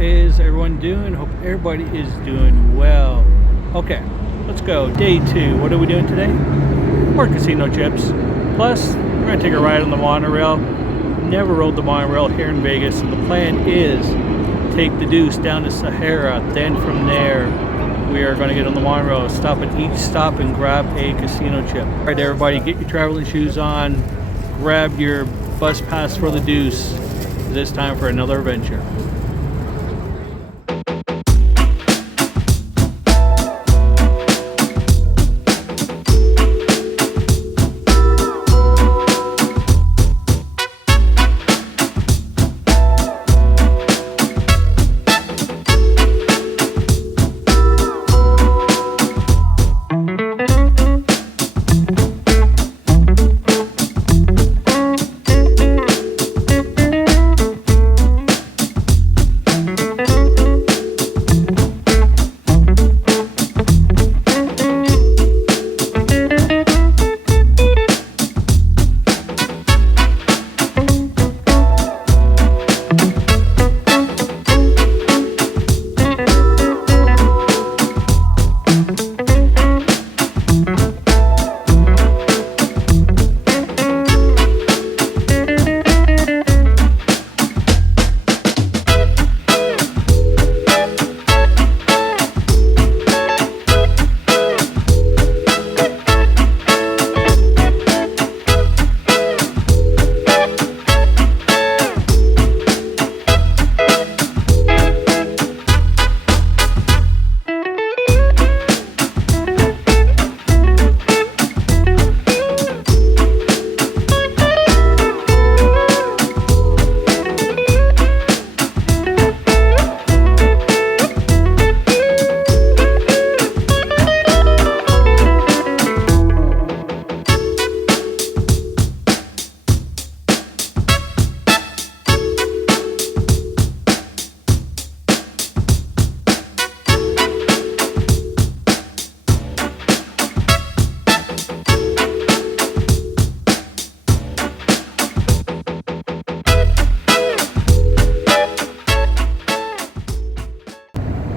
is everyone doing? Hope everybody is doing well. Okay, let's go. Day 2. What are we doing today? More casino chips. Plus, we're going to take a ride on the monorail. Never rode the monorail here in Vegas, so the plan is take the Deuce down to Sahara. Then from there, we are going to get on the monorail, stop at each stop and grab a casino chip. All right, everybody, get your traveling shoes on. Grab your bus pass for the Deuce. This time for another adventure.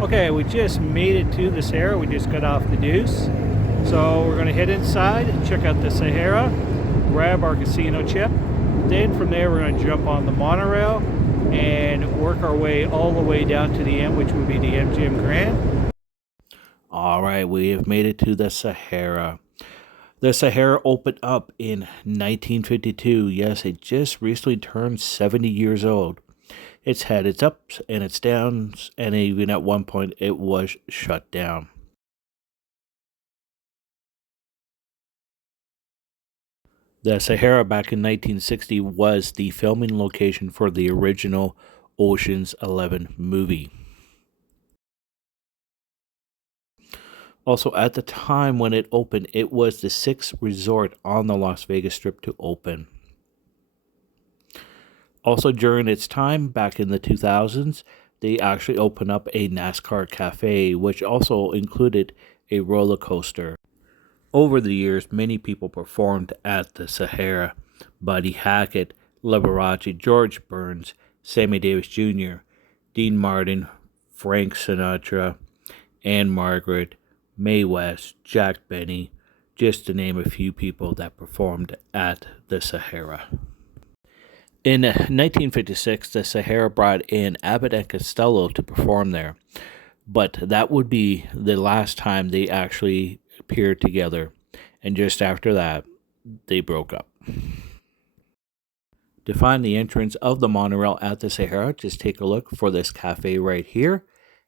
Okay, we just made it to the Sahara. We just got off the Deuce. So we're going to head inside, check out the Sahara, grab our casino chip. Then from there we're going to jump on the monorail and work our way all the way down to the end, which would be the MGM Grand. Alright, we have made it to the Sahara. The Sahara opened up in 1952. Yes, it just recently turned 70 years old. It's had its ups and its downs, and even at one point it was shut down. The Sahara back in 1960 was the filming location for the original Ocean's 11 movie. Also, at the time when it opened, it was the 6th resort on the Las Vegas Strip to open. Also, during its time, back in the 2000s, they actually opened up a NASCAR cafe, which also included a roller coaster. Over the years, many people performed at the Sahara. Buddy Hackett, Liberace, George Burns, Sammy Davis Jr., Dean Martin, Frank Sinatra, Anne Margaret, Mae West, Jack Benny, just to name a few people that performed at the Sahara. In 1956, the Sahara brought in Abbott and Costello to perform there, but that would be the last time they actually appeared together, and just after that, they broke up. To find the entrance of the monorail at the Sahara, just take a look for this cafe right here,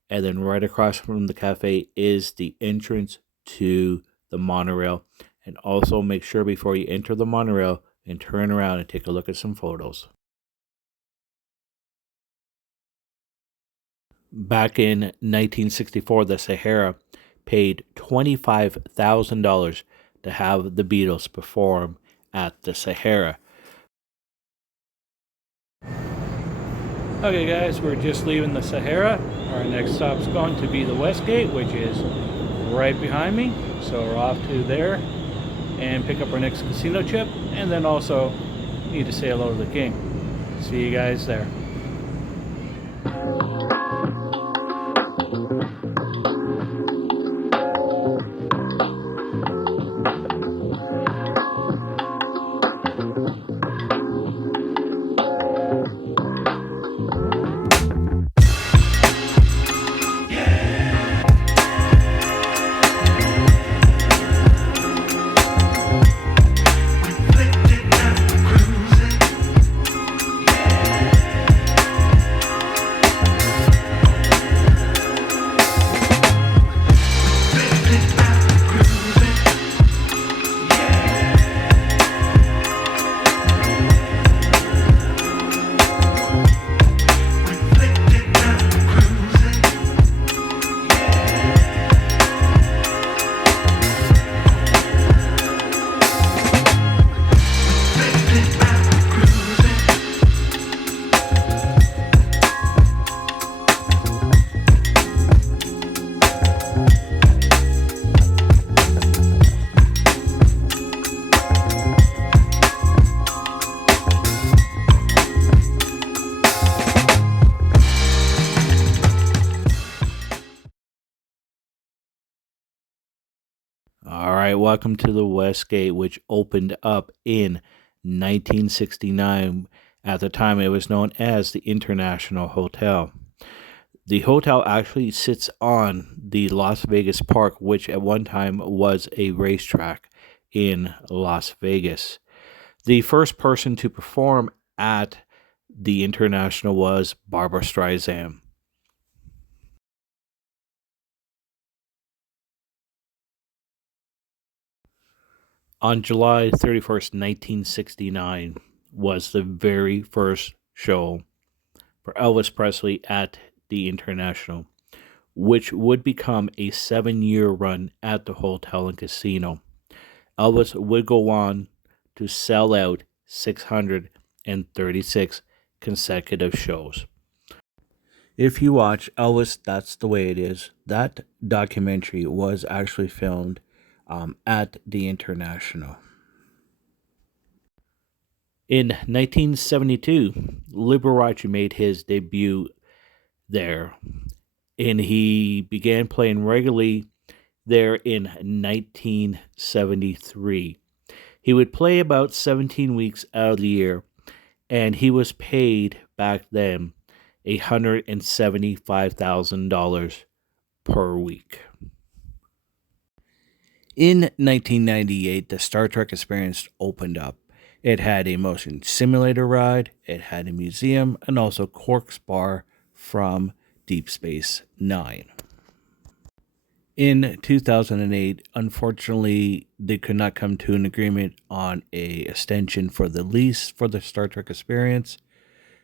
and then right across from the cafe is the entrance to the monorail, and also make sure before you enter the monorail and turn around and take a look at some photos. Back in 1964, the Sahara paid $25,000 to have the Beatles perform at the Sahara. Okay guys, we're just leaving the Sahara. Our next stop is going to be the Westgate, which is right behind me. So we're off to there and pick up our next casino chip, and then also need to say hello to the king. See you guys there. right, welcome to the Westgate, which opened up in 1969. At the time, it was known as the International Hotel. The hotel actually sits on the Las Vegas Park, which at one time was a racetrack in Las Vegas. The first person to perform at the International was Barbara Streisand. On July 31st, 1969, was the very first show for Elvis Presley at the International, which would become a 7-year run at the hotel and casino. Elvis would go on to sell out 636 consecutive shows. If you watch Elvis, That's the Way It Is, that documentary was actually filmed at the International. In 1972, Liberace made his debut there, and he began playing regularly there in 1973. He would play about 17 weeks out of the year, and he was paid back then $175,000 per week. In 1998, the Star Trek experience opened up. It had a motion simulator ride, it had a museum, and also Quark's Bar from Deep Space Nine. In 2008, unfortunately, they could not come to an agreement on a extension for the lease for the Star Trek experience.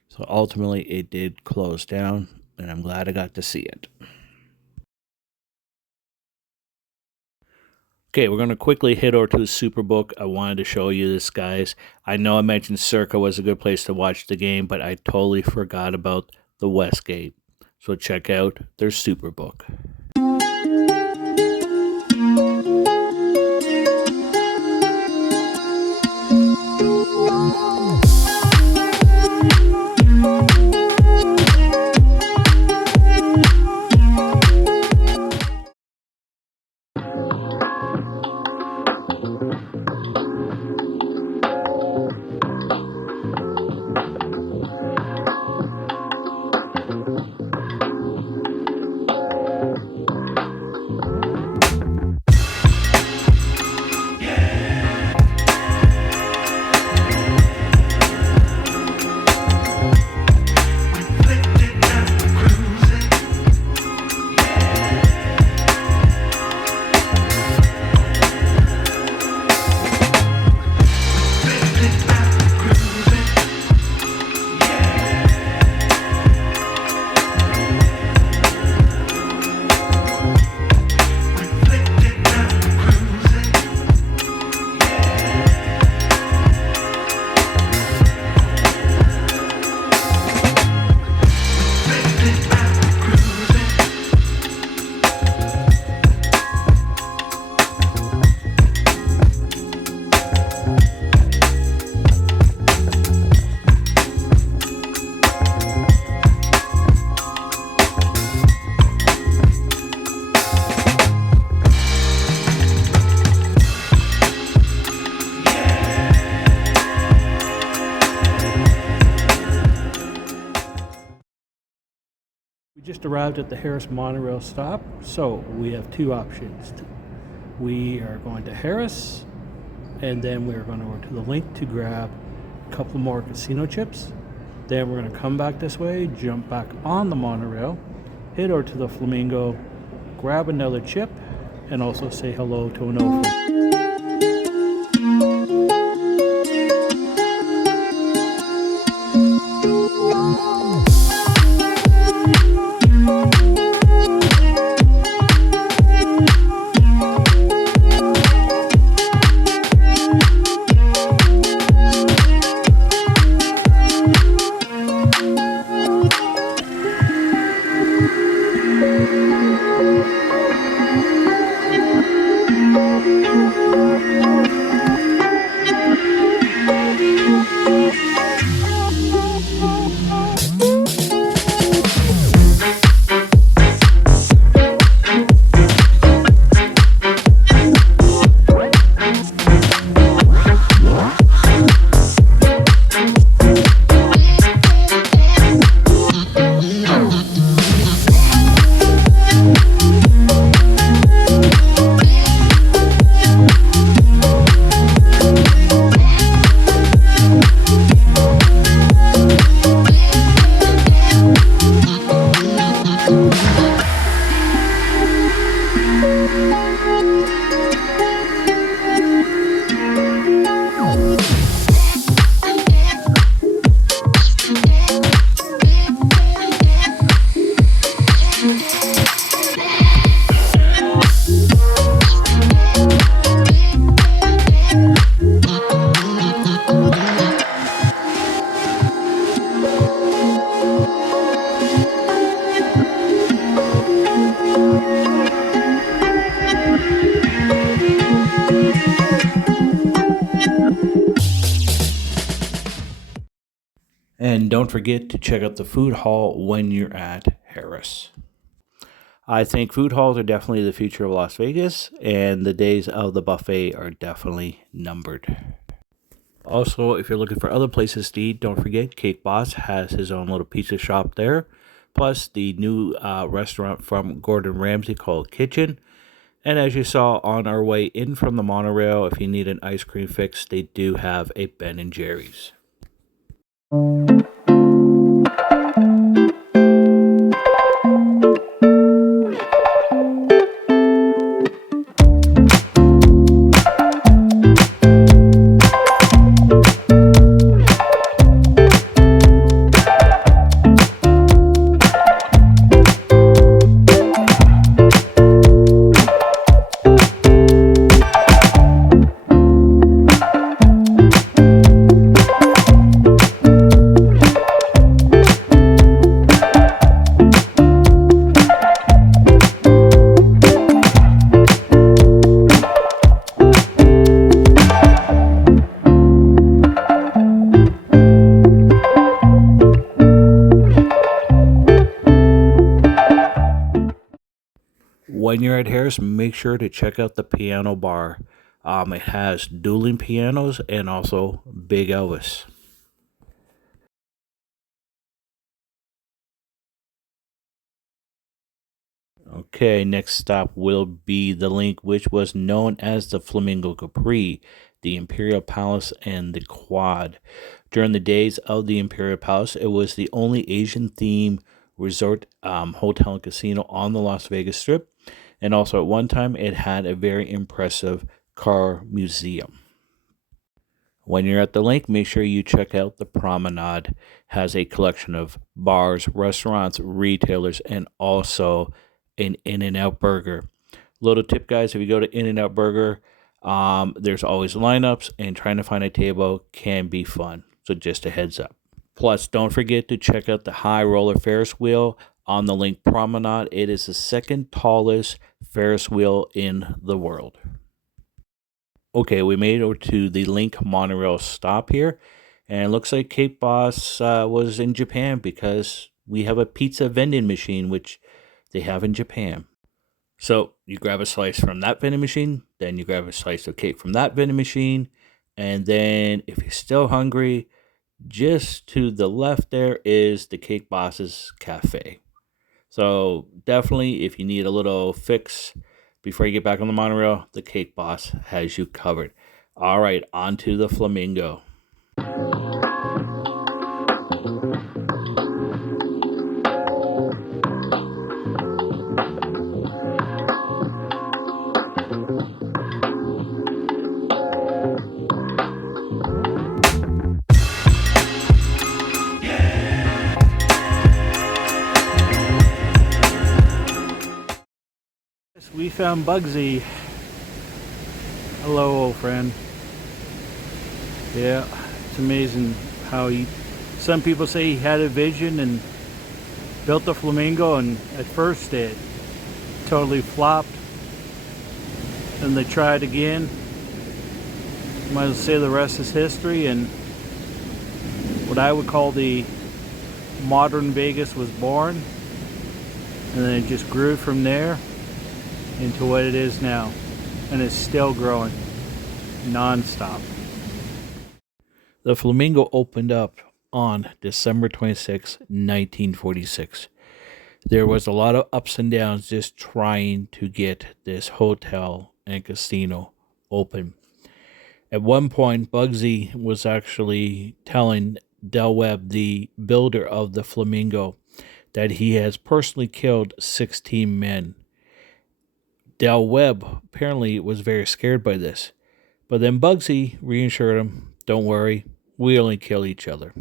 So ultimately, it did close down, and I'm glad I got to see it. Okay, we're going to quickly head over to the Superbook. I wanted to show you this, guys. I know I mentioned Circa was a good place to watch the game, but I totally forgot about the Westgate. So check out their Superbook. We just arrived at the Harris Monorail stop, so we have two options. We are going to Harris, and then we're going over to the Link to grab a couple more casino chips. Then we're going to come back this way, jump back on the monorail, head over to the Flamingo, grab another chip, and also say hello to an old friend. don't forget to check out the food hall when you're at Harris. I think food halls are definitely the future of Las Vegas, and the days of the buffet are definitely numbered. Also, if you're looking for other places to eat, don't forget Cake Boss has his own little pizza shop there. Plus, the new restaurant from Gordon Ramsay called Kitchen. And as you saw on our way in from the monorail, if you need an ice cream fix, they do have a Ben and Jerry's. When you're at Harris, make sure to check out the piano bar. It has dueling pianos and also Big Elvis. Okay, next stop will be the Link, which was known as the Flamingo Capri, the Imperial Palace, and the Quad. During the days of the Imperial Palace, it was the only Asian themed resort, hotel, and casino on the Las Vegas Strip. And also, at one time, it had a very impressive car museum. When you're at the lake, make sure you check out the Promenade. Has a collection of bars, restaurants, retailers, and also an In-N-Out Burger. Little tip, guys: if you go to In-N-Out Burger, there's always lineups, and trying to find a table can be fun. So just a heads up. Plus, don't forget to check out the High Roller Ferris wheel on the Link Promenade. It is the second tallest Ferris wheel in the world. Okay, we made it over to the Link Monorail stop here, and it looks like Cape Boss was in Japan because we have a pizza vending machine, which they have in Japan. So you grab a slice from that vending machine, then you grab a slice of cake from that vending machine, and then if you're still hungry, just to the left there is the Cake Boss's Cafe. So definitely, if you need a little fix before you get back on the monorail, the Cake Boss has you covered. All right, on to the Flamingo. We found Bugsy. Hello, old friend. Yeah, it's amazing how some people say he had a vision and built the flamingo, and at first it totally flopped. And they tried again. Might as well say the rest is history, and what I would call the modern Vegas was born. And then it just grew from there into what it is now, and it's still growing non-stop. The Flamingo opened up on December 26, 1946. There was a lot of ups and downs just trying to get this hotel and casino open. At one point, Bugsy was actually telling Del Webb, the builder of the Flamingo, that he has personally killed 16 men. Del Webb apparently was very scared by this. But then Bugsy reassured him, don't worry, we only kill each other.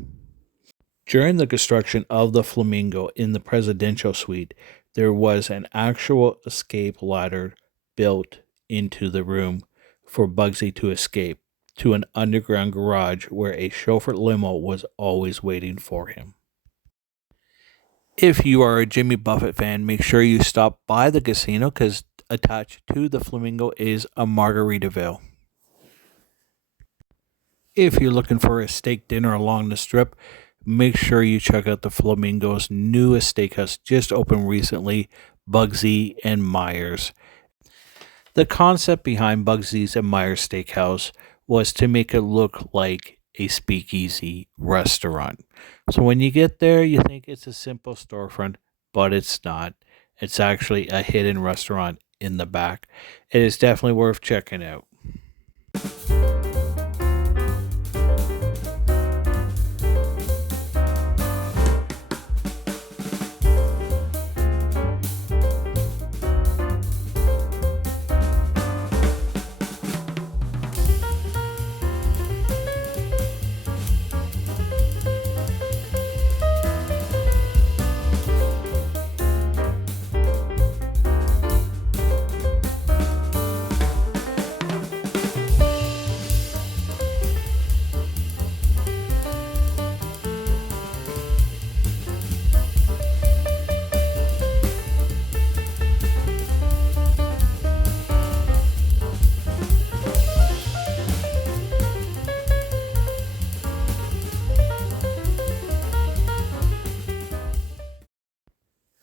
During the construction of the Flamingo in the presidential suite, there was an actual escape ladder built into the room for Bugsy to escape to an underground garage where a chauffeur limo was always waiting for him. If you are a Jimmy Buffett fan, make sure you stop by the casino because attached to the Flamingo is a Margaritaville. If you're looking for a steak dinner along the strip, make sure you check out the Flamingo's newest steakhouse just opened recently, Bugsy and Myers. The concept behind Bugsy's and Myers Steakhouse was to make it look like a speakeasy restaurant. So when you get there, you think it's a simple storefront, but it's not. It's actually a hidden restaurant in the back. It is definitely worth checking out.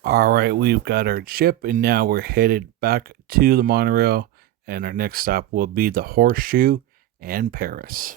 All right, we've got our chip, and now we're headed back to the monorail, and our next stop will be the Horseshoe and Paris.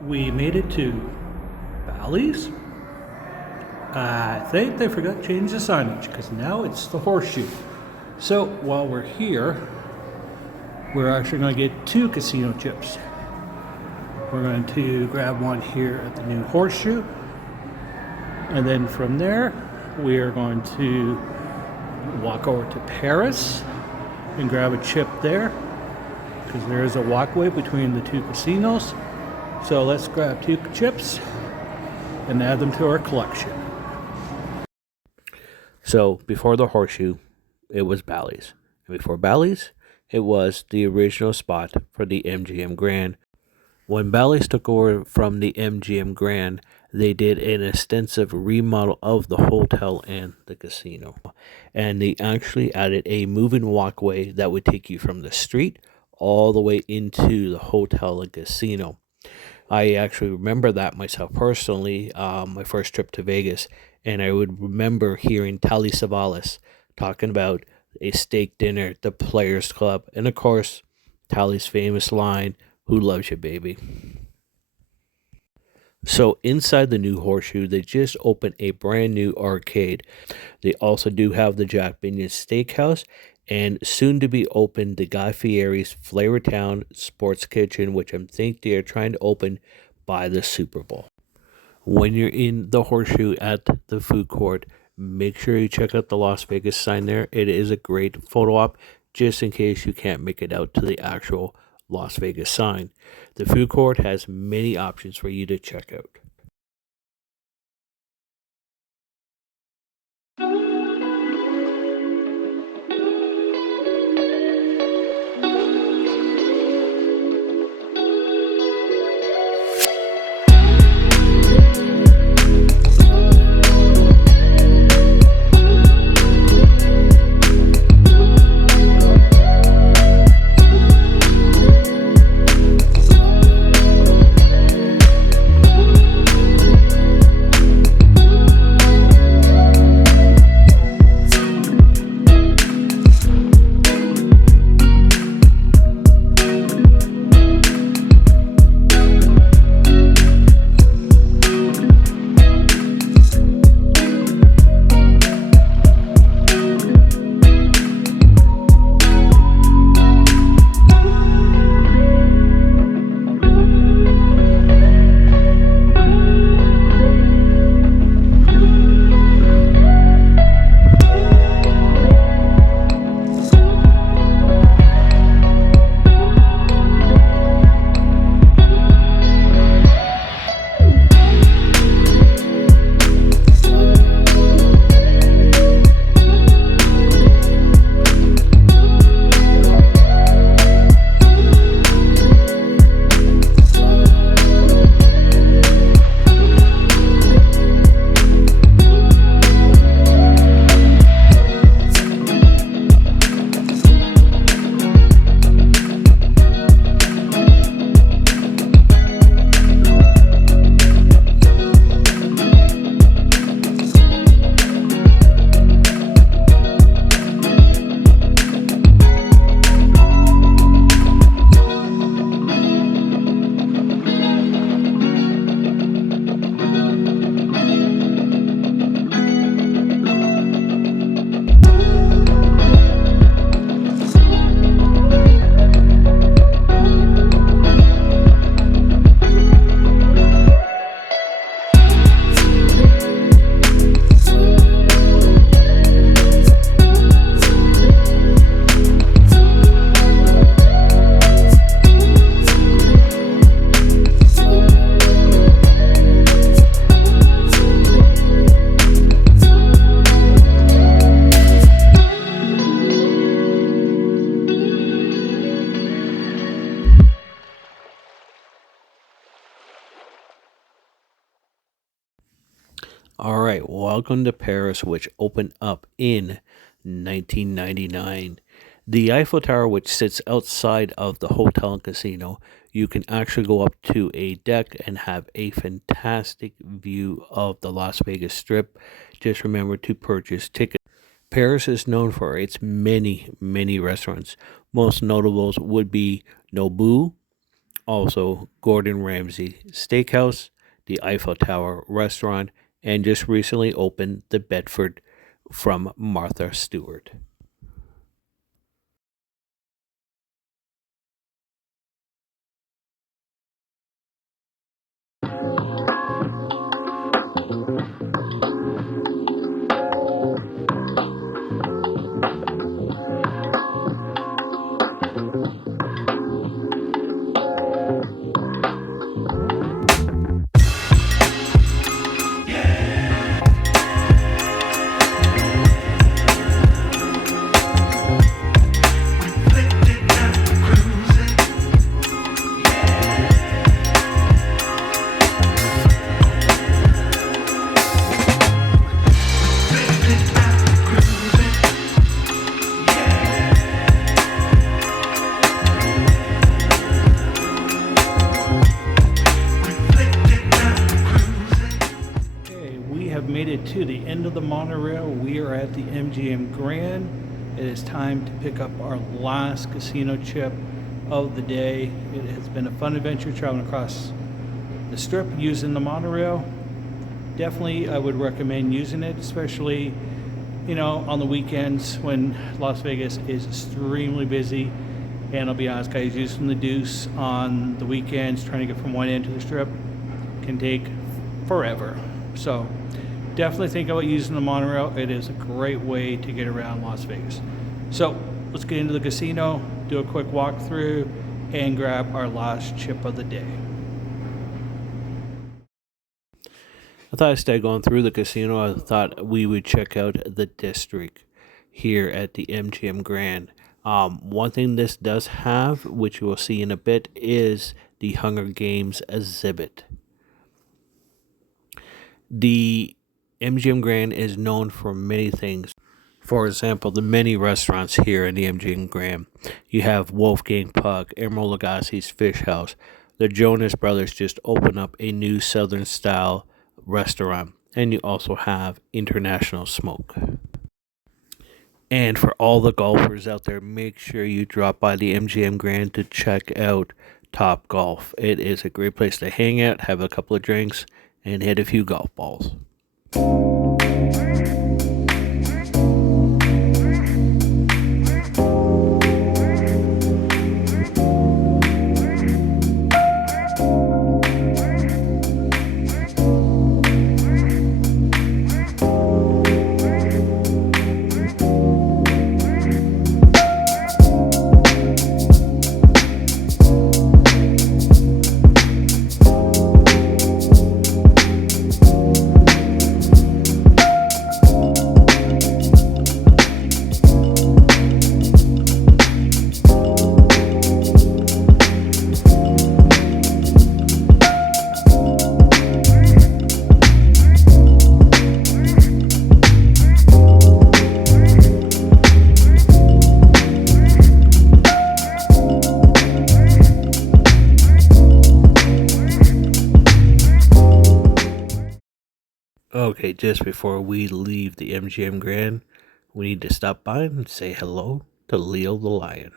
We made it to Bally's. I think they forgot to change the signage because now it's the Horseshoe. So while we're here, we're actually going to get 2 casino chips. We're going to grab one here at the new Horseshoe, and then from there, we are going to walk over to Paris and grab a chip there because there is a walkway between the 2 casinos. So let's grab 2 chips and add them to our collection. So before the Horseshoe, it was Bally's. And before Bally's, it was the original spot for the MGM Grand. When Bally's took over from the MGM Grand, they did an extensive remodel of the hotel and the casino. And they actually added a moving walkway that would take you from the street all the way into the hotel and casino. I actually remember that myself personally, my first trip to Vegas, and I would remember hearing Telly Savalas talking about a steak dinner at the Players Club, and of course, Telly's famous line, "Who loves you, baby?" So inside the new Horseshoe, they just opened a brand new arcade. They also do have the Jack Binion Steakhouse, and soon to be opened the Guy Fieri's Flavortown Sports Kitchen, which I think they are trying to open by the Super Bowl. When you're in the Horseshoe at the food court, make sure you check out the Las Vegas sign there. It is a great photo op, just in case you can't make it out to the actual Las Vegas sign. The food court has many options for you to check out. All right, welcome to Paris, which opened up in 1999. The Eiffel Tower, which sits outside of the hotel and casino, you can actually go up to a deck and have a fantastic view of the Las Vegas Strip. Just remember to purchase tickets. Paris is known for its many, many restaurants. Most notables would be Nobu, also Gordon Ramsay Steakhouse, the Eiffel Tower Restaurant, and just recently opened the Bedford from Martha Stewart. Okay, we have made it to the end of the monorail. We are at the MGM Grand. It is time to pick up our last casino chip of the day. It has been a fun adventure traveling across the strip using the monorail. Definitely, I would recommend using it, especially on the weekends when Las Vegas is extremely busy. And I'll be honest, guys, using the Deuce on the weekends, trying to get from one end to the strip, can take forever. So definitely think about using the monorail. It is a great way to get around Las Vegas. So let's get into the casino, do a quick walkthrough, and grab our last chip of the day. I thought instead of going through the casino, I thought we would check out the district here at the MGM Grand. One thing this does have, which we'll see in a bit, is the Hunger Games exhibit. The MGM Grand is known for many things. For example, the many restaurants here in the MGM Grand. You have Wolfgang Puck, Emeril Lagasse's Fish House. The Jonas Brothers just opened up a new Southern style restaurant. And you also have International Smoke. And for all the golfers out there, make sure you drop by the MGM Grand to check out Top Golf. It is a great place to hang out, have a couple of drinks, and hit a few golf balls. Okay, just before we leave the MGM Grand, we need to stop by and say hello to Leo the Lion.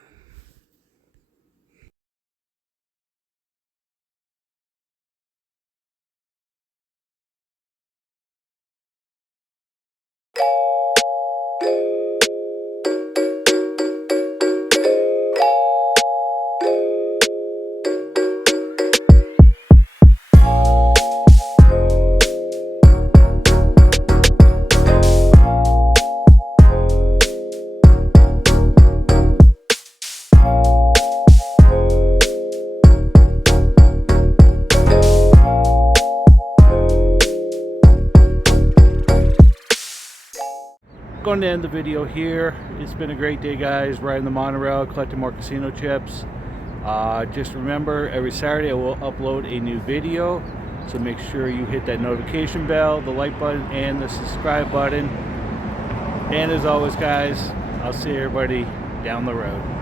Going to end the video here. It's been a great day, guys, riding the monorail, collecting more casino chips. Just remember, every Saturday I will upload a new video. So make sure you hit that notification bell, the like button, and the subscribe button. And as always, guys, I'll see everybody down the road.